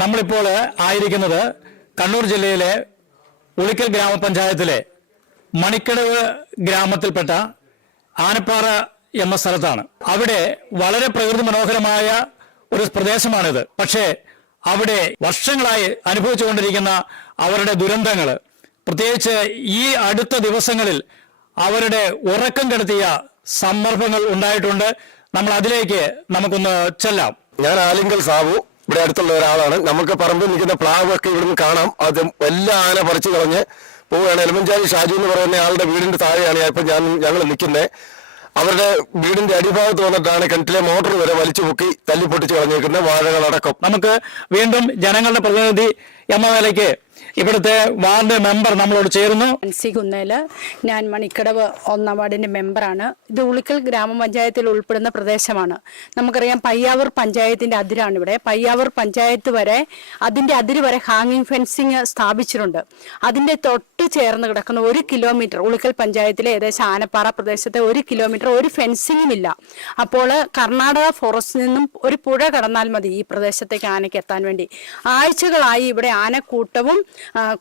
നമ്മളിപ്പോൾ ആയിരിക്കുന്നത് കണ്ണൂർ ജില്ലയിലെ ഉളിക്കൽ ഗ്രാമപഞ്ചായത്തിലെ മണിക്കടവ് ഗ്രാമത്തിൽപ്പെട്ട ആനപ്പാറ എന്ന സ്ഥലത്താണ്. അവിടെ വളരെ പ്രകൃതി മനോഹരമായ ഒരു പ്രദേശമാണിത്. പക്ഷേ അവിടെ വർഷങ്ങളായി അനുഭവിച്ചുകൊണ്ടിരിക്കുന്ന അവരുടെ ദുരന്തങ്ങൾ, പ്രത്യേകിച്ച് ഈ അടുത്ത ദിവസങ്ങളിൽ അവരുടെ ഉറക്കം കെടുത്തിയ സന്ദർഭങ്ങൾ ഉണ്ടായിട്ടുണ്ട്. നമ്മൾ അതിലേക്ക് നമുക്കൊന്ന് ചെല്ലാം. ഞാൻ ആലിങ്കൽ സാബു, ഇവിടെ അടുത്തുള്ള ഒരാളാണ്. നമുക്ക് പറമ്പിൽ നിൽക്കുന്ന പ്ലാവൊക്കെ ഇവിടുന്ന് കാണാം. അത് എല്ലാ ആന പറിച്ചു കളഞ്ഞ് പോവുകയാണ്. എലമഞ്ചാരി ഷാജു എന്ന് പറയുന്ന ആളുടെ വീടിന്റെ താഴെയാണ് ഇപ്പം ഞങ്ങൾ നിൽക്കുന്നത്. അവരുടെ വീടിന്റെ അടിഭാഗത്ത് വന്നിട്ടാണ് കിണറ്റിലെ മോട്ടോർ വരെ വലിച്ചു പൊക്കി തല്ലിപ്പൊട്ടിച്ച് കളഞ്ഞേക്കുന്ന വാഴകളടക്കം. നമുക്ക് വീണ്ടും ജനങ്ങളുടെ പ്രതിനിധി എന്ന നിലയ്ക്ക് ഇവിടുത്തെ വാർഡ് മെമ്പർ നമ്മളോട് ചേരുന്നു. കുന്നേല്, ഞാൻ മണിക്കടവ് 1-ാം വാർഡിന്റെ മെമ്പറാണ്. ഇത് ഉളിക്കൽ ഗ്രാമപഞ്ചായത്തിൽ ഉൾപ്പെടുന്ന പ്രദേശമാണ്. നമുക്കറിയാം പയ്യാവൂർ പഞ്ചായത്തിന്റെ അതിരാണ് ഇവിടെ. പയ്യാവൂർ പഞ്ചായത്ത് വരെ അതിന്റെ അതിര് വരെ ഹാങ്ങിങ് ഫെൻസിങ് സ്ഥാപിച്ചിട്ടുണ്ട്. അതിന്റെ തൊട്ട് ചേർന്ന് കിടക്കുന്ന 1 കിലോമീറ്റർ, ഉളിക്കൽ പഞ്ചായത്തിലെ ഏകദേശം ആനപ്പാറ പ്രദേശത്തെ 1 കിലോമീറ്റർ ഒരു ഫെൻസിങ്ങും ഇല്ല. അപ്പോൾ കർണാടക ഫോറസ്റ്റിൽ നിന്നും ഒരു പുഴ കടന്നാൽ മതി ഈ പ്രദേശത്തേക്ക് ആനയ്ക്ക് എത്താൻ വേണ്ടി. ആഴ്ചകളായി ഇവിടെ ആനക്കൂട്ടവും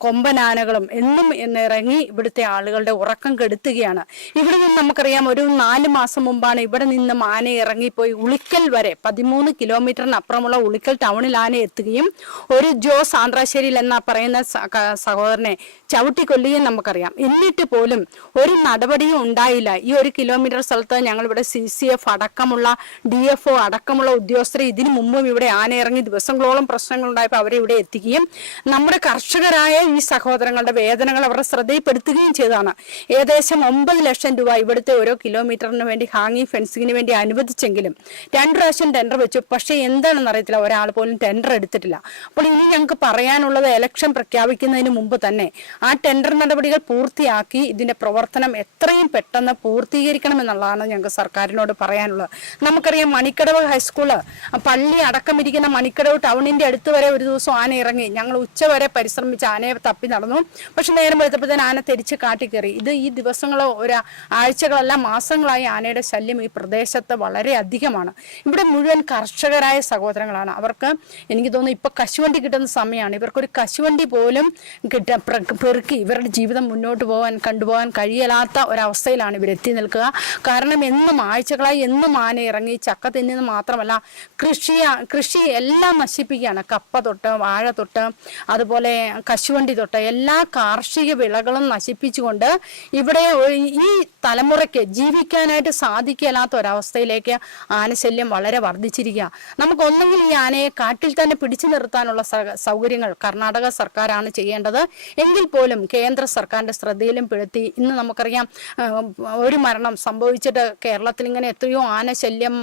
കൊമ്പനാനകളും എന്നും എന്നിറങ്ങി ഇവിടുത്തെ ആളുകളുടെ ഉറക്കം കെടുത്തുകയാണ്. ഇവിടെ നിന്ന് നമുക്കറിയാം ഒരു 4 മാസം മുമ്പാണ് ഇവിടെ നിന്നും ആന ഇറങ്ങിപ്പോയി ഉളിക്കൽ വരെ 13 കിലോമീറ്ററിനപ്പുറമുള്ള ഉളിക്കൽ ടൗണിൽ ആന എത്തുകയും ഒരു ജോസ് ആന്ത്രാശ്ശേരിയിൽ എന്ന പറയുന്ന സഹോദരനെ ചവിട്ടിക്കൊല്ലുകയും നമുക്കറിയാം. എന്നിട്ട് പോലും ഒരു നടപടിയും ഉണ്ടായില്ല. ഈ 1 കിലോമീറ്റർ സ്ഥലത്ത് ഞങ്ങളിവിടെ CCF അടക്കമുള്ള DFO അടക്കമുള്ള ഉദ്യോഗസ്ഥരെ ഇതിനു മുമ്പും ഇവിടെ ആന ഇറങ്ങി ദിവസങ്ങളോളം പ്രശ്നങ്ങൾ ഉണ്ടായപ്പോൾ അവരെ ഇവിടെ എത്തിക്കുകയും നമ്മുടെ കർഷകരായ ഈ സഹോദരങ്ങളുടെ വേദനകൾ അവരുടെ ശ്രദ്ധയിൽപ്പെടുത്തുകയും ചെയ്തതാണ്. ഏകദേശം 9 ലക്ഷം രൂപ ഇവിടുത്തെ ഓരോ കിലോമീറ്ററിന് വേണ്ടി ഹാങ്ങിങ് ഫെൻസിങ്ങിന് വേണ്ടി അനുവദിച്ചെങ്കിലും 2 പ്രാവശ്യം ടെൻഡർ വെച്ചു. പക്ഷേ എന്താണെന്ന് അറിയത്തില്ല, ഒരാൾ പോലും ടെൻഡർ എടുത്തിട്ടില്ല. അപ്പോൾ ഇനി ഞങ്ങൾക്ക് പറയാനുള്ളത് ഇലക്ഷൻ പ്രഖ്യാപിക്കുന്നതിന് മുമ്പ് തന്നെ ആ ടെൻഡർ നടപടികൾ പൂർത്തിയാക്കി ഇതിന്റെ പ്രവർത്തനം എത്രയും പെട്ടെന്ന് പൂർത്തീകരിക്കണം എന്നുള്ളതാണ് ഞങ്ങൾക്ക് സർക്കാരിനോട് പറയാനുള്ളത്. നമുക്കറിയാം മണിക്കടവ് ഹൈസ്കൂള്, പള്ളി അടക്കമിരിക്കുന്ന മണിക്കടവ് ടൗണിന്റെ അടുത്ത് വരെ ഒരു ദിവസം ആന ഇറങ്ങി. ഞങ്ങൾ ഉച്ചവരെ പരിശ്രമിച്ച് ആനയെ തപ്പി നടന്നു. പക്ഷെ നേരം വെളുത്തപ്പോഴത്തേന് ആന തിരിച്ച് കാട്ടിക്കയറി. ഈ ദിവസങ്ങളോ ആഴ്ചകളല്ല മാസങ്ങളായി ആനയുടെ ശല്യം ഈ പ്രദേശത്ത് വളരെ അധികമാണ്. ഇവിടെ മുഴുവൻ കർഷകരായ സഹോദരങ്ങളാണ്. അവർക്ക് എനിക്ക് തോന്നുന്നു ഇപ്പൊ കശുവണ്ടി കിട്ടുന്ന സമയമാണ്. ഇവർക്കൊരു കശുവണ്ടി പോലും പെറുക്കി ഇവരുടെ ജീവിതം മുന്നോട്ട് കൊണ്ടുപോകാൻ കഴിയലാത്ത ഒരവസ്ഥയിലാണ് ഇവരെത്തി നിൽക്കുക. കാരണം എന്നും ആഴ്ചകളായി എന്നും ആന ഇറങ്ങി ചക്ക തിന്നുന്നത് മാത്രമല്ല കൃഷി എല്ലാം നശിപ്പിക്കുകയാണ്. കപ്പ തൊട്ട് വാഴ തൊട്ട് അതുപോലെ കശുവണ്ടി തൊട്ട് എല്ലാ കാർഷിക വിളകളും നശിപ്പിച്ചുകൊണ്ട് ഇവിടെ ഈ തലമുറയ്ക്ക് ജീവിക്കാനായിട്ട് സാധിക്കലാത്ത ഒരവസ്ഥയിലേക്ക് ആനശല്യം വളരെ വർദ്ധിച്ചിരിക്കുക. നമുക്കൊന്നെങ്കിൽ ഈ ആനയെ കാട്ടിൽ തന്നെ പിടിച്ചു നിർത്താനുള്ള സൗകര്യങ്ങൾ കർണാടക സർക്കാരാണ് ചെയ്യേണ്ടത്. എങ്കിൽ പോലും കേന്ദ്ര സർക്കാരിന്റെ ശ്രദ്ധയിലും പെടുത്തി. ഇന്ന് നമുക്കറിയാം ഒരു മരണം സംഭവിച്ചിട്ട് കേരളത്തിൽ ഇങ്ങനെ എത്രയോ ആനശല്യം,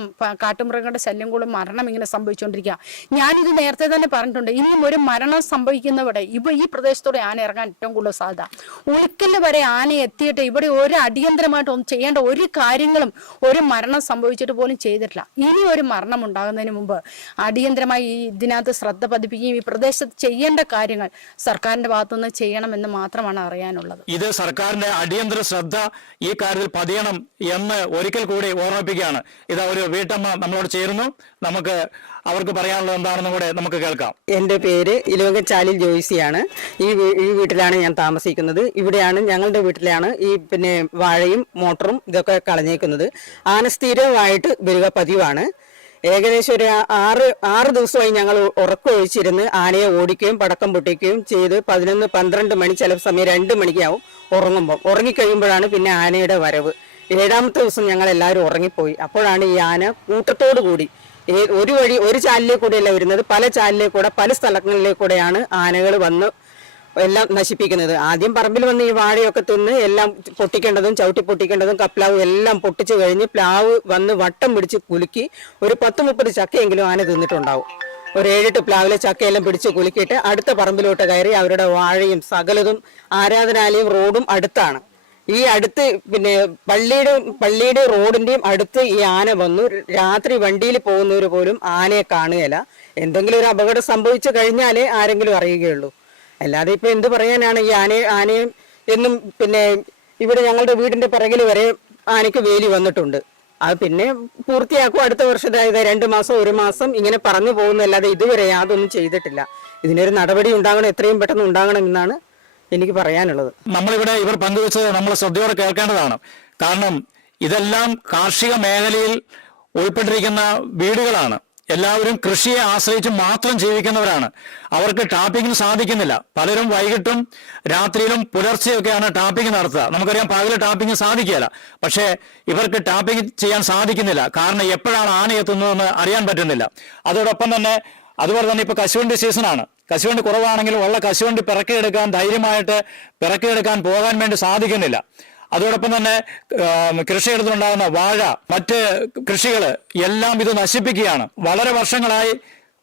കാട്ടുമൃഗങ്ങളുടെ ശല്യം കൂടെ മരണം ഇങ്ങനെ സംഭവിച്ചുകൊണ്ടിരിക്കുക. ഞാനിത് നേരത്തെ തന്നെ പറഞ്ഞിട്ടുണ്ട്. ഇനിയും ഒരു മരണം സംഭവിക്കുന്നവിടെ ഈ പ്രദേശത്തോടെ ആന ഇറങ്ങാൻ ഏറ്റവും കൂടുതൽ സാധ്യത. ഉളിക്കല് വരെ ആന എത്തിയിട്ട് ഇവിടെ ഒരു അടിയന്തരമായിട്ട് ഒന്നും ചെയ്യേണ്ട ഒരു കാര്യങ്ങളും ഒരു മരണം സംഭവിച്ചിട്ട് പോലും ചെയ്തിട്ടില്ല. ഇനി ഒരു മരണം ഉണ്ടാകുന്നതിന് മുമ്പ് അടിയന്തരമായി ഇതിനകത്ത് ശ്രദ്ധ പതിപ്പിക്കുകയും ഈ പ്രദേശത്ത് ചെയ്യേണ്ട കാര്യങ്ങൾ സർക്കാരിന്റെ ഭാഗത്തുനിന്ന് ചെയ്യണമെന്ന് മാത്രമാണ് അറിയാനുള്ളത്. ഇത് സർക്കാരിന്റെ അടിയന്തര ശ്രദ്ധ ഈ കാര്യത്തിൽ പതിയണം എന്ന് ഒരിക്കൽ കൂടി ഓർമ്മിപ്പിക്കുകയാണ്. ഇത് ഒരു വീട്ടമ്മ നമ്മളോട് ചേരുന്നു. നമുക്ക് അവർക്ക് പറയാനുള്ളത് എന്താണെന്ന് കൂടെ നമുക്ക് കേൾക്കാം. എൻ്റെ പേര് ഇലവങ്കച്ചാലിൽ ജോയിസിയാണ്. ഈ വീട്ടിലാണ് ഞാൻ താമസിക്കുന്നത്. ഇവിടെയാണ് ഞങ്ങളുടെ വീട്ടിലാണ് ഈ വാഴയും മോട്ടറും ഇതൊക്കെ കളഞ്ഞേക്കുന്നത്. ആന സ്ഥിരമായിട്ട് വരിക പതിവാണ്. ഏകദേശം ഒരു 6 ദിവസമായി ഞങ്ങൾ ഉറക്കമൊഴിച്ചിരുന്ന് ആനയെ ഓടിക്കുകയും പടക്കം പൊട്ടിക്കുകയും ചെയ്ത് 11-12 മണി, ചില സമയം 2 മണിക്കാവും ഉറങ്ങിക്കഴിയുമ്പോഴാണ് പിന്നെ ആനയുടെ വരവ്. 7ാമത്തെ ദിവസം ഞങ്ങൾ എല്ലാവരും ഉറങ്ങിപ്പോയി. അപ്പോഴാണ് ഈ ആന കൂട്ടത്തോടു കൂടി ഒരു ചാലിലേക്ക് കൂടെയല്ല വരുന്നത്, പല ചാലിലേക്ക് കൂടെ പല സ്ഥലങ്ങളിലേക്കൂടെയാണ് ആനകൾ വന്ന് എല്ലാം നശിപ്പിക്കുന്നത്. ആദ്യം പറമ്പിൽ വന്ന് ഈ വാഴയൊക്കെ തിന്ന് എല്ലാം പൊട്ടിക്കേണ്ടതും ചവിട്ടി പൊട്ടിക്കേണ്ടതും കപ്ലാവ് എല്ലാം പൊട്ടിച്ചു കഴിഞ്ഞ് പ്ലാവ് വന്ന് വട്ടം പിടിച്ച് കുലുക്കി ഒരു 10-30 ചക്കയെങ്കിലും ആന തിന്നിട്ടുണ്ടാവും. ഒരു 7-8 പ്ലാവിലെ ചക്കയെല്ലാം പിടിച്ച് കുലുക്കിയിട്ട് അടുത്ത പറമ്പിലോട്ട് കയറി അവരുടെ വാഴയും സകലതും ആരാധനാലയം റോഡും അടുത്താണ്. ഈ അടുത്ത് പള്ളിയുടെ റോഡിന്റെയും അടുത്ത് ഈ ആന വന്നു. രാത്രി വണ്ടിയിൽ പോകുന്നവർ പോലും ആനയെ കാണുകയില്ല. എന്തെങ്കിലും ഒരു അപകടം സംഭവിച്ചു കഴിഞ്ഞാലേ ആരെങ്കിലും അറിയുകയുള്ളൂ. അല്ലാതെ ഇപ്പൊ എന്ത് പറയാനാണ്. ഈ ആനയും എന്നും ഇവിടെ ഞങ്ങളുടെ വീടിന്റെ പിറകിൽ വരെ ആനയ്ക്ക് വേലി വന്നിട്ടുണ്ട്. അത് പിന്നെ പൂർത്തിയാക്കും അടുത്ത വർഷം, അതായത് 2 മാസം 1 മാസം ഇങ്ങനെ പറഞ്ഞു പോകുന്നല്ലാതെ ഇതുവരെ യാതൊന്നും ചെയ്തിട്ടില്ല. ഇതിനൊരു നടപടി ഉണ്ടാകണം, എത്രയും പെട്ടെന്ന് ഉണ്ടാകണം എന്നാണ് എനിക്ക് പറയാനുള്ളത്. നമ്മളിവിടെ ഇവർ പങ്കുവെച്ചത് നമ്മൾ ശ്രദ്ധയോടെ കേൾക്കേണ്ടതാണ്. കാരണം ഇതെല്ലാം കാർഷിക മേഖലയിൽ ഉൾപ്പെട്ടിരിക്കുന്ന വീടുകളാണ്. എല്ലാവരും കൃഷിയെ ആശ്രയിച്ച് മാത്രം ജീവിക്കുന്നവരാണ്. അവർക്ക് ടാപ്പിങ്ങിന് സാധിക്കുന്നില്ല. പലരും വൈകിട്ടും രാത്രിയിലും പുലർച്ചെയൊക്കെയാണ് ടാപ്പിംഗ് നടത്തുക. നമുക്കറിയാം പകല് ടാപ്പിംഗ് സാധിക്കില്ല. പക്ഷേ ഇവർക്ക് ടാപ്പിംഗ് ചെയ്യാൻ സാധിക്കുന്നില്ല. കാരണം എപ്പോഴാണ് ആന എത്തുന്നതെന്ന് അറിയാൻ പറ്റുന്നില്ല. അതോടൊപ്പം തന്നെ അതുപോലെ തന്നെ ഇപ്പോൾ കശുവണ്ടി സീസണാണ്. കശുവണ്ടി കുറവാണെങ്കിലും ഉള്ള കശുവണ്ടി പിറക്കിയെടുക്കാൻ ധൈര്യമായിട്ട് പിറക്കിയെടുക്കാൻ പോകാൻ വേണ്ടി സാധിക്കുന്നില്ല. അതോടൊപ്പം തന്നെ കൃഷിയിടത്തിലുണ്ടാകുന്ന വാഴ, മറ്റ് കൃഷികൾ എല്ലാം ഇത് നശിപ്പിക്കുകയാണ്. വളരെ വർഷങ്ങളായി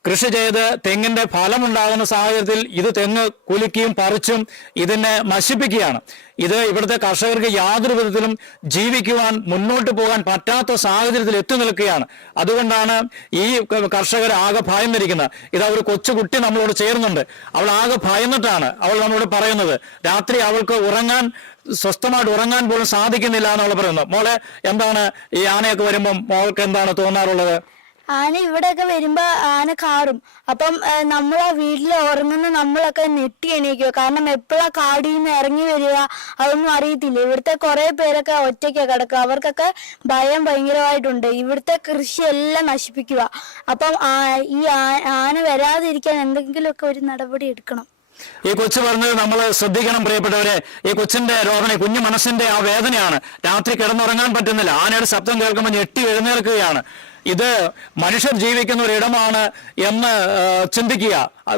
കൃഷി ചെയ്ത് തെങ്ങിന്റെ ഫലമുണ്ടാകുന്ന സാഹചര്യത്തിൽ ഇത് തെങ്ങ് കുലുക്കിയും പറിച്ചും ഇതിനെ നശിപ്പിക്കുകയാണ്. ഇത് ഇവിടുത്തെ കർഷകർക്ക് യാതൊരു വിധത്തിലും ജീവിക്കുവാൻ, മുന്നോട്ട് പോകാൻ പറ്റാത്ത സാഹചര്യത്തിൽ എത്തി നിൽക്കുകയാണ്. അതുകൊണ്ടാണ് ഈ കർഷകർ ആകെ ഭയന്നിരിക്കുന്നത്. ഇതാ ഒരു കൊച്ചുകുട്ടി നമ്മളോട് ചേരുന്നുണ്ട്. അവൾ ആകെ ഭയന്നിട്ടാണ് അവൾ നമ്മളോട് പറയുന്നത്. രാത്രി അവൾക്ക് സ്വസ്ഥമായിട്ട് ഉറങ്ങാൻ പോലും സാധിക്കുന്നില്ല എന്നുള്ള പറയുന്നത്. മോളെ, എന്താണ് ഈ ആനയൊക്കെ വരുമ്പോൾ മോൾക്ക് എന്താണ് തോന്നാറുള്ളത്? ആന ഇവിടെയൊക്കെ വരുമ്പോ ആന കാറും. അപ്പം നമ്മളാ വീട്ടിൽ ഉറങ്ങുന്ന നമ്മളൊക്കെ നെട്ടി എണീക്കുക. കാരണം എപ്പോഴാ കാടിൽ നിന്ന് ഇറങ്ങി വരിക അതൊന്നും അറിയത്തില്ല. ഇവിടുത്തെ കുറെ പേരൊക്കെ ഒറ്റയ്ക്ക് കിടക്കുക. അവർക്കൊക്കെ ഭയം ഭയങ്കരമായിട്ടുണ്ട്. ഇവിടുത്തെ കൃഷി എല്ലാം നശിപ്പിക്കുക. അപ്പം ഈ ആന വരാതിരിക്കാൻ എന്തെങ്കിലുമൊക്കെ ഒരു നടപടി എടുക്കണം. ഈ കൊച്ചു പറഞ്ഞത് നമ്മൾ ശ്രദ്ധിക്കണം പ്രിയപ്പെട്ടവരെ. ഈ കൊച്ചിന്റെ രോദന, കുഞ്ഞു മനസ്സിന്റെ ആ വേദനയാണ്. രാത്രി കിടന്നുറങ്ങാൻ പറ്റുന്നില്ല. ആനയുടെ ശബ്ദം കേൾക്കുമ്പോൾ ഞെട്ടി എഴുന്നേൽക്കുകയാണ്. ഇത് മനുഷ്യർ ജീവിക്കുന്ന ഒരിടമാണ് എന്ന് ചിന്തിക്കുക.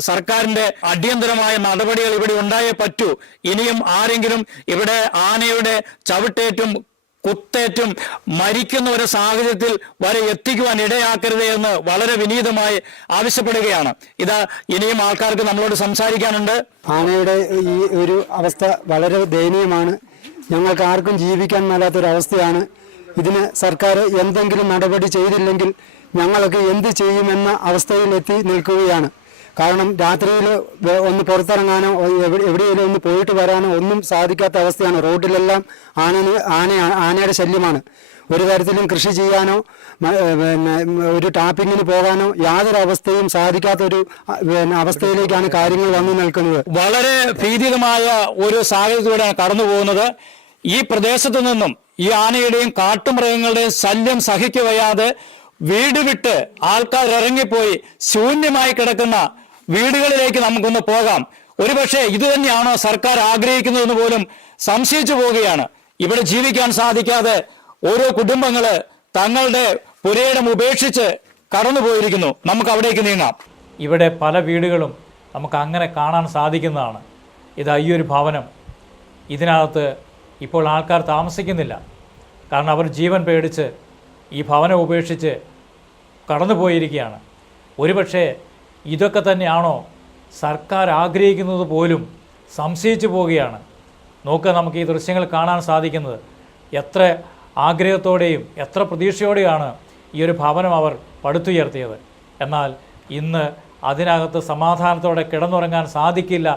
സർക്കാരിന്റെ അടിയന്തരമായ നടപടികൾ ഇവിടെ ഉണ്ടായേ പറ്റൂ. ഇനിയും ആരെങ്കിലും ഇവിടെ ആനയുടെ ചവിട്ടേറ്റും കുത്തേറ്റും മരിക്കുന്ന ഒരു സാഹചര്യത്തിൽ വരെ എത്തിക്കുവാൻ ഇടയാക്കരുത് എന്ന് വളരെ വിനീതമായി ആവശ്യപ്പെടുകയാണ്. ഇതാ ഇനിയും ആൾക്കാർക്ക് നമ്മളോട് സംസാരിക്കാനുണ്ട്. ആനയുടെ ഈ ഒരു അവസ്ഥ വളരെ ദയനീയമാണ്. ഞങ്ങൾക്ക് ആർക്കും ജീവിക്കാൻ മേലാത്തൊരവസ്ഥയാണ്. ഇതിന് സർക്കാർ എന്തെങ്കിലും നടപടി ചെയ്തില്ലെങ്കിൽ ഞങ്ങളൊക്കെ എന്ത് ചെയ്യുമെന്ന അവസ്ഥയിൽ എത്തി നിൽക്കുകയാണ്. കാരണം രാത്രിയിൽ ഒന്ന് പുറത്തിറങ്ങാനോ എവിടെയെങ്കിലും ഒന്ന് പോയിട്ട് വരാനോ ഒന്നും സാധിക്കാത്ത അവസ്ഥയാണ്. റോഡിലെല്ലാം ആനയുടെ ശല്യമാണ്. ഒരു തരത്തിലും കൃഷി ചെയ്യാനോ പിന്നെ ഒരു ടാപ്പിങ്ങിന് പോകാനോ യാതൊരു അവസ്ഥയും സാധിക്കാത്തൊരു അവസ്ഥയിലേക്കാണ് കാര്യങ്ങൾ വന്നു നിൽക്കുന്നത്. വളരെ ഭീതിതമായ ഒരു സാഹചര്യത്തിലൂടെയാണ് കടന്നു പോകുന്നത്. ഈ പ്രദേശത്തു നിന്നും ഈ ആനയുടെയും കാട്ടുമൃഗങ്ങളുടെയും ശല്യം സഹിക്കവയ്യാതെ വീട് വിട്ട് ആൾക്കാർ ഇറങ്ങിപ്പോയി ശൂന്യമായി കിടക്കുന്ന വീടുകളിലേക്ക് നമുക്കൊന്ന് പോകാം. ഒരുപക്ഷെ ഇത് തന്നെയാണോ സർക്കാർ ആഗ്രഹിക്കുന്നതെന്ന് പോലും സംശയിച്ചു പോവുകയാണ്. ഇവിടെ ജീവിക്കാൻ സാധിക്കാതെ ഓരോ കുടുംബങ്ങള് തങ്ങളുടെ പുരയിടം ഉപേക്ഷിച്ച് കടന്നുപോയിരിക്കുന്നു. നമുക്ക് അവിടേക്ക് നീങ്ങാം. ഇവിടെ പല വീടുകളും നമുക്ക് അങ്ങനെ കാണാൻ സാധിക്കുന്നതാണ്. ഇതാ ഈ ഒരു ഭവനം. ഇതിനകത്ത് ഇപ്പോൾ ആൾക്കാർ താമസിക്കുന്നില്ല. കാരണം അവർ ജീവൻ പേടിച്ച് ഈ ഭവനം ഉപേക്ഷിച്ച് കടന്നുപോയിരിക്കുകയാണ്. ഒരുപക്ഷെ ഇതൊക്കെ തന്നെയാണോ സർക്കാർ ആഗ്രഹിക്കുന്നത് പോലും സംശയിച്ചു പോവുകയാണ്. നോക്കുക, നമുക്ക് ഈ ദൃശ്യങ്ങൾ കാണാൻ സാധിക്കുന്നത് എത്ര ആഗ്രഹത്തോടെയും എത്ര പ്രതീക്ഷയോടെയാണ് ഈ ഒരു ഭവനം അവർ പടുത്തുയർത്തിയത്. എന്നാൽ ഇന്ന് അതിനകത്ത് സമാധാനത്തോടെ കിടന്നുറങ്ങാൻ സാധിക്കില്ല.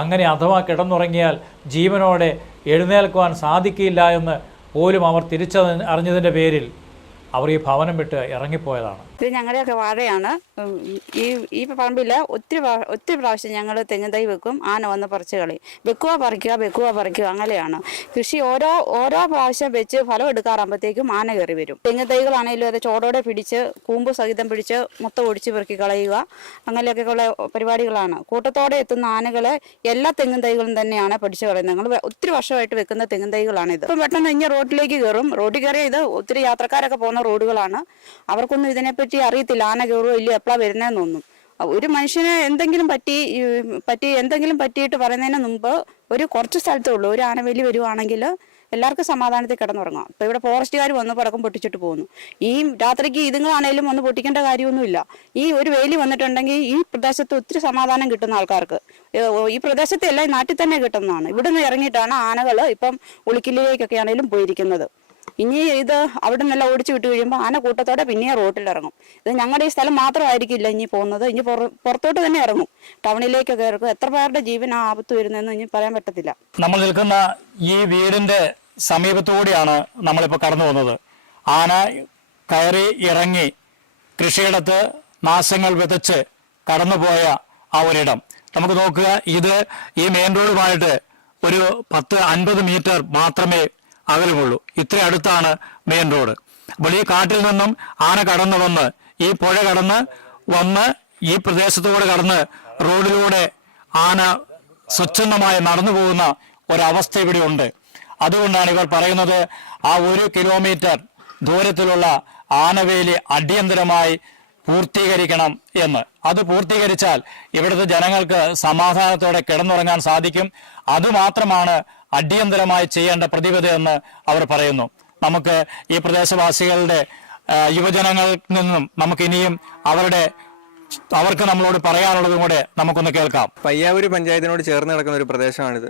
അങ്ങനെ അഥവാ കിടന്നുറങ്ങിയാൽ ജീവനോടെ എഴുന്നേൽക്കുവാൻ സാധിക്കില്ല എന്ന് പോലും അവർ തിരിച്ചറിഞ്ഞതിൻ്റെ പേരിൽ അവർ ഈ ഭവനം വിട്ട് ഇറങ്ങിപ്പോയതാണ്. ഇത് ഞങ്ങളുടെയൊക്കെ വാഴയാണ്. ഈ പറമ്പിൽ ഒത്തിരി പ്രാവശ്യം ഞങ്ങൾ തെങ്ങ് തൈ വെക്കും. ആന വന്ന് പറിച്ച് കളി. വെക്കുക പറിക്കുക അങ്ങനെയാണ് കൃഷി. ഓരോ പ്രാവശ്യം വെച്ച് ഫലം എടുക്കാറാകുമ്പോഴത്തേക്കും ആന കയറി വരും. തെങ്ങ് തൈകളാണെങ്കിലും അത് ചോടോടെ പിടിച്ച് കൂമ്പ് സഹിതം പിടിച്ച് മൊത്തം ഒടിച്ച് പെറുക്കി കളയുക, അങ്ങനെയൊക്കെ ഉള്ള പരിപാടികളാണ്. കൂട്ടത്തോടെ എത്തുന്ന ആനകളെ എല്ലാ തെങ്ങും തൈകളും തന്നെയാണ് പഠിച്ചു കളയുന്നത്. ഞങ്ങൾ ഒത്തിരി വർഷമായിട്ട് വെക്കുന്ന തെങ്ങും തൈകളാണ് ഇത്. ഇപ്പം പെട്ടെന്ന് ഇങ്ങനെ റോഡിലേക്ക് കയറും. റോഡിൽ കയറിയ ഇത് ഒത്തിരി യാത്രക്കാരൊക്കെ പോകുന്ന റോഡുകളാണ്. അവർക്കൊന്നും ഇതിനെപ്പറ്റി അറിയത്തില്ല. ആന കയറുമോ ഇല്ലയോ എപ്പോഴാണ് വരുന്നതെന്നൊന്നും. ഒരു മനുഷ്യന് എന്തെങ്കിലും പറ്റിയിട്ട് പറയുന്നതിന് മുമ്പ് ഒരു കുറച്ച് സ്ഥലത്തേ ഉള്ളൂ. ഒരു ആന വലി വരുവാണെങ്കിൽ എല്ലാവർക്കും സമാധാനത്തിൽ കിടന്നുറങ്ങാം. ഇപ്പോൾ ഇവിടെ ഫോറസ്റ്റുകാർ വന്ന് പടക്കം പൊട്ടിച്ചിട്ട് പോകുന്നു. ഈ രാത്രിക്ക് ഇതുങ്ങളാണേലും ഒന്ന് പൊട്ടിക്കേണ്ട കാര്യമൊന്നുമില്ല. ഈ ഒരു വേലി വന്നിട്ടുണ്ടെങ്കിൽ ഈ പ്രദേശത്ത് ഒത്തിരി സമാധാനം കിട്ടുന്ന ആൾക്കാർക്ക്. ഈ പ്രദേശത്തെ എല്ലാം നാട്ടിൽ തന്നെ കിട്ടുന്നതാണ്. ഇവിടെ നിന്ന് ഇറങ്ങിയിട്ടാണ് ആനകൾ ഇപ്പം ഉളിക്കിലേക്കൊക്കെ ആണെങ്കിലും പോയിരിക്കുന്നത്. ഇനി ഇത് അവിടെ നിന്നെല്ലാം ഓടിച്ചു വിട്ട് കഴിയുമ്പോൾ ആന കൂട്ടത്തോടെ പിന്നെ റോട്ടിലിറങ്ങും. ഇത് ഞങ്ങളുടെ ഈ സ്ഥലം മാത്രമായിരിക്കില്ല ഇനി പോകുന്നത്. ഇനി പുറത്തോട്ട് തന്നെ ഇറങ്ങും. ടൗണിലേക്കൊക്കെ ഇറങ്ങും. എത്ര പേരുടെ ജീവൻ ആപത്ത് വരുന്നതെന്ന് ഇനി പറയാൻ പറ്റത്തില്ല. നമ്മൾ നിൽക്കുന്ന ഈ വീടിന്റെ സമീപത്തുകൂടിയാണ് നമ്മളിപ്പോൾ കടന്നു പോകുന്നത്. ആന കയറി ഇറങ്ങി കൃഷിയിടത്ത് നാശങ്ങൾ വിതച്ച് കടന്നുപോയ ആ ഒരിടം നമുക്ക് നോക്കുക. ഇത് ഈ മെയിൻ റോഡുമായിട്ട് ഒരു 10-50 മീറ്റർ മാത്രമേ അകലമുള്ളൂ. ഇത്ര അടുത്താണ് മെയിൻ റോഡ്. അപ്പോൾ ഈ കാട്ടിൽ നിന്നും ആന കടന്നു വന്ന് ഈ പുഴ കടന്ന് വന്ന് ഈ പ്രദേശത്തോടെ കടന്ന് റോഡിലൂടെ ആന സ്വച്ഛന്തമായി നടന്നു പോകുന്ന ഒരവസ്ഥ ഇവിടെ ഉണ്ട്. അതുകൊണ്ടാണ് ഇവർ പറയുന്നത് ആ 1 കിലോമീറ്റർ ദൂരത്തിലുള്ള ആനവേലി അടിയന്തരമായി പൂർത്തീകരിക്കണം എന്ന്. അത് പൂർത്തീകരിച്ചാൽ ഇവിടുത്തെ ജനങ്ങൾക്ക് സമാധാനത്തോടെ കിടന്നുറങ്ങാൻ സാധിക്കും. അതുമാത്രമാണ് അടിയന്തരമായി ചെയ്യേണ്ട പ്രതിവിധി എന്ന് അവർ പറയുന്നു. നമുക്ക് ഈ പ്രദേശവാസികളുടെ യുവജനങ്ങളിൽ നിന്നും നമുക്ക് ഇനിയും അവർക്ക് നമ്മളോട് പറയാനുള്ളതും കൂടെ നമുക്കൊന്ന് കേൾക്കാം. പയ്യാവൂര് പഞ്ചായത്തിനോട് ചേർന്ന് കിടക്കുന്ന ഒരു പ്രദേശമാണിത്.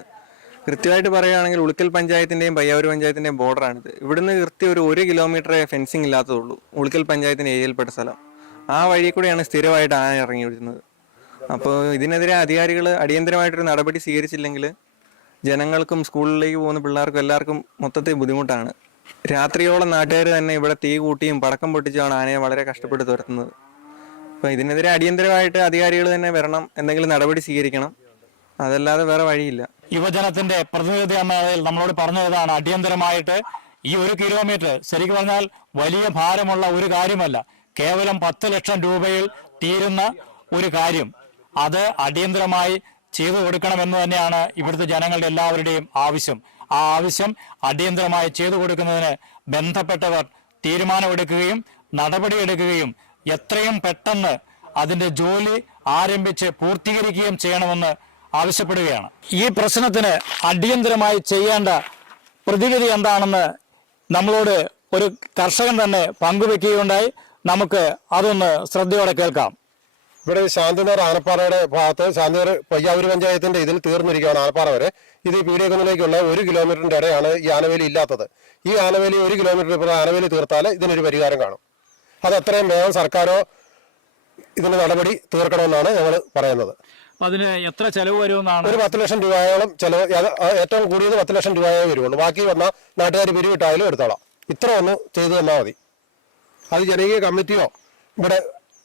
കൃത്യമായിട്ട് പറയുകയാണെങ്കിൽ ഉളിക്കൽ പഞ്ചായത്തിന്റെയും പയ്യാവൂര് പഞ്ചായത്തിന്റെയും ബോർഡറാണിത്. ഇവിടുന്ന് കൃത്യം ഒരു 1 കിലോമീറ്ററേ ഫെൻസിങ് ഇല്ലാത്തതുള്ളൂ. ഉളിക്കൽ പഞ്ചായത്തിന് ഏരിയയിൽപ്പെട്ട സ്ഥലം. ആ വഴി കൂടെയാണ് സ്ഥിരമായിട്ട് ആന ഇറങ്ങി വരുന്നത്. അപ്പോൾ ഇതിനെതിരെ അധികാരികൾ അടിയന്തരമായിട്ടൊരു നടപടി സ്വീകരിച്ചില്ലെങ്കിൽ ജനങ്ങൾക്കും സ്കൂളിലേക്ക് പോകുന്ന പിള്ളേർക്കും എല്ലാവർക്കും മൊത്തത്തിൽ ബുദ്ധിമുട്ടാണ്. രാത്രിയോളം നാട്ടുകാർ തന്നെ ഇവിടെ തീ കൂട്ടിയും പടക്കം പൊട്ടിച്ചുമാണ് ആനയെ വളരെ കഷ്ടപ്പെട്ട് തുരത്തുന്നത്. അപ്പോൾ ഇതിനെതിരെ അടിയന്തരമായിട്ട് അധികാരികൾ തന്നെ വരണം, എന്തെങ്കിലും നടപടി സ്വീകരിക്കണം. അതല്ലാതെ വേറെ വഴിയില്ല. യുവജനത്തിന്റെ പ്രതിനിധി എന്ന നിലയിൽ നമ്മളോട് പറഞ്ഞതാണ് അടിയന്തരമായിട്ട് ഈ 1 കിലോമീറ്റർ ശരിക്കും പറഞ്ഞാൽ വലിയ ഭാരമുള്ള ഒരു കാര്യമല്ല. കേവലം 10 ലക്ഷം രൂപയിൽ തീരുന്ന ഒരു കാര്യം. അത് അടിയന്തരമായി ചെയ്തു കൊടുക്കണമെന്ന് തന്നെയാണ് ഇവിടുത്തെ ജനങ്ങളുടെ എല്ലാവരുടെയും ആവശ്യം. ആ ആവശ്യം അടിയന്തരമായി ചെയ്തു കൊടുക്കുന്നതിന് ബന്ധപ്പെട്ടവർ തീരുമാനമെടുക്കുകയും നടപടിയെടുക്കുകയും എത്രയും പെട്ടെന്ന് അതിന്റെ ജോലി ആരംഭിച്ച് പൂർത്തീകരിക്കുകയും ചെയ്യണമെന്ന് ആവശ്യപ്പെടുകയാണ്. ഈ പ്രശ്നത്തിന് അടിയന്തരമായി ചെയ്യേണ്ട പ്രതിവിധി എന്താണെന്ന് നമ്മളോട് ഒരു കർഷകൻ തന്നെ പങ്കുവെക്കുകയുണ്ടായി. നമുക്ക് അതൊന്ന് ശ്രദ്ധയോടെ കേൾക്കാം. ഇവിടെ ശാന്തിനഗർ ആനപ്പാറയുടെ ഭാഗത്ത് ശാന്തിനഗർ പയ്യാവൂര് പഞ്ചായത്തിന്റെ ഇതിൽ തീർന്നിരിക്കുകയാണ് ആനപ്പാറ വരെ. ഇത് പീഡിയകുന്നിലേക്കുള്ള 1 കിലോമീറ്ററിന്റെ ഇടയാണ് ഈ ആനവേലി ഇല്ലാത്തത്. ഈ ആനവേലി 1 കിലോമീറ്റർ ഇപ്പോൾ ആനവേലി തീർത്താൽ ഇതിനൊരു പരിഹാരം കാണും. അത് എത്രയും വേഗം സർക്കാരോ ഇതിന് നടപടി തീർക്കണമെന്നാണ് ഞങ്ങൾ പറയുന്നത്. അതിന് എത്ര ചെലവ് വരുമെന്നാണ്? ഒരു 10 ലക്ഷം രൂപയോളം ചെലവ്, ഏറ്റവും കൂടിയത് 10 ലക്ഷം രൂപയേ വരുള്ളൂ. ബാക്കി വന്നാൽ നാട്ടുകാർ പിരിവിട്ടായാലും എടുത്തോളാം. ഇത്ര ഒന്ന് ചെയ്തു തന്നാൽ മതി. അത് ജനകീയ കമ്മിറ്റിയോ ഇവിടെ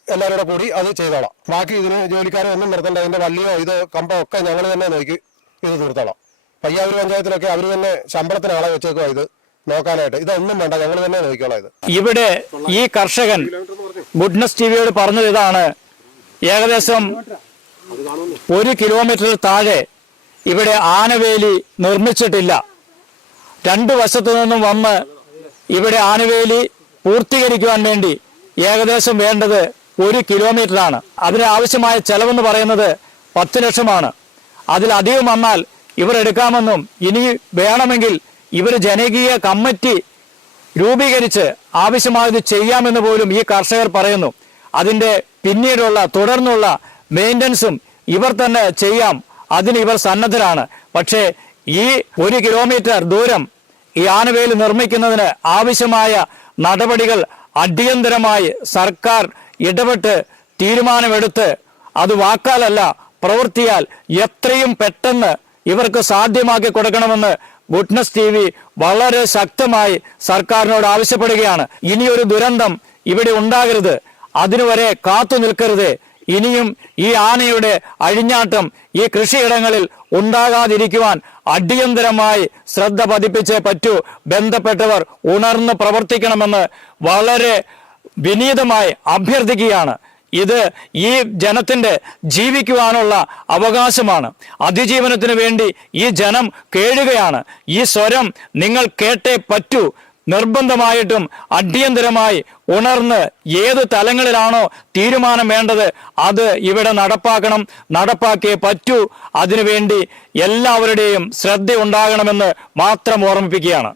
എല്ലാവരുടെ കൂടി അത് ചെയ്തോളാം. ബാക്കി ഇതിന് ജോലിക്കാരെ ഒന്നും നിർത്തേണ്ട. അതിന്റെ വള്ളിയോ ഇത് കമ്പോ ഒക്കെ ഞങ്ങൾ തന്നെ നോക്കി ഇത് തീർത്തോളാം. പയ്യാവൂര് പഞ്ചായത്തിലൊക്കെ അവർ തന്നെ ശമ്പളത്തിന് ആളെ വെച്ചേക്കുവാ ഇത് നോക്കാനായിട്ട്. ഇതൊന്നും വേണ്ട, ഞങ്ങൾ തന്നെ നോക്കിക്കോളാം. ഇത് ഇവിടെ ഈ കർഷകൻ ഗുഡ്നസ് ടിവിയോട് പറഞ്ഞത് ഇതാണ്. ഏകദേശം 1 കിലോമീറ്റർ താഴെ ഇവിടെ ആനവേലി നിർമ്മിച്ചിട്ടില്ല. 2 വശത്തു നിന്നും വന്ന് ഇവിടെ ആനവേലി പൂർത്തീകരിക്കുവാൻ വേണ്ടി ഏകദേശം വേണ്ടത് 1 കിലോമീറ്ററാണ്. അതിന് ആവശ്യമായ ചെലവെന്ന് പറയുന്നത് 10 ലക്ഷമാണ്. അതിലധികം വന്നാൽ ഇവർ എടുക്കാമെന്നും ഇനി വേണമെങ്കിൽ ഇവർ ജനകീയ കമ്മിറ്റി രൂപീകരിച്ച് ആവശ്യമായത് ചെയ്യാമെന്ന് പോലും ഈ കർഷകർ പറയുന്നു. അതിന്റെ പിന്നീടുള്ള തുടർന്നുള്ള മെയിൻ്റനൻസും ഇവർ തന്നെ ചെയ്യാം, അതിന് ഇവർ സന്നദ്ധരാണ്. പക്ഷേ ഈ 1 കിലോമീറ്റർ ദൂരം ഈ ആനവേലി നിർമ്മിക്കുന്നതിന് ആവശ്യമായ നടപടികൾ അടിയന്തരമായി സർക്കാർ ഇടപെട്ട് തീരുമാനമെടുത്ത് അത് വാക്കാലല്ല പ്രവൃത്തിയാൽ എത്രയും പെട്ടെന്ന് ഇവർക്ക് സാധ്യമാക്കി കൊടുക്കണമെന്ന് ഗുഡ്നസ് ടിവി വളരെ ശക്തമായി സർക്കാരിനോട് ആവശ്യപ്പെടുകയാണ്. ഇനിയൊരു ദുരന്തം ഇവിടെ ഉണ്ടാകരുത്, അതിനുവരെ കാത്തു നിൽക്കരുത്. ഇനിയും ഈ ആനയുടെ അഴിഞ്ഞാട്ടം ഈ കൃഷിയിടങ്ങളിൽ ഉണ്ടാകാതിരിക്കുവാൻ അടിയന്തരമായി ശ്രദ്ധ പതിപ്പിച്ചേ പറ്റൂ. ബന്ധപ്പെട്ടവർ ഉണർന്ന് പ്രവർത്തിക്കണമെന്ന് വളരെ വിനീതമായി അഭ്യർത്ഥിക്കുകയാണ്. ഇത് ഈ ജനത്തിന്റെ ജീവിക്കുവാനുള്ള അവകാശമാണ്. അതിജീവനത്തിന് വേണ്ടി ഈ ജനം കേഴുകയാണ്. ഈ സ്വരം നിങ്ങൾ കേട്ടേ പറ്റൂ. നിർബന്ധമായിട്ടും അടിയന്തരമായി ഉണർന്ന് ഏത് തലങ്ങളിലാണോ തീരുമാനം വേണ്ടത് അത് ഇവിടെ നടപ്പാക്കണം, നടപ്പാക്കിയേ പറ്റൂ. അതിനുവേണ്ടി എല്ലാവരുടെയും ശ്രദ്ധ ഉണ്ടാകണമെന്ന് മാത്രം ഓർമ്മിപ്പിക്കുകയാണ്.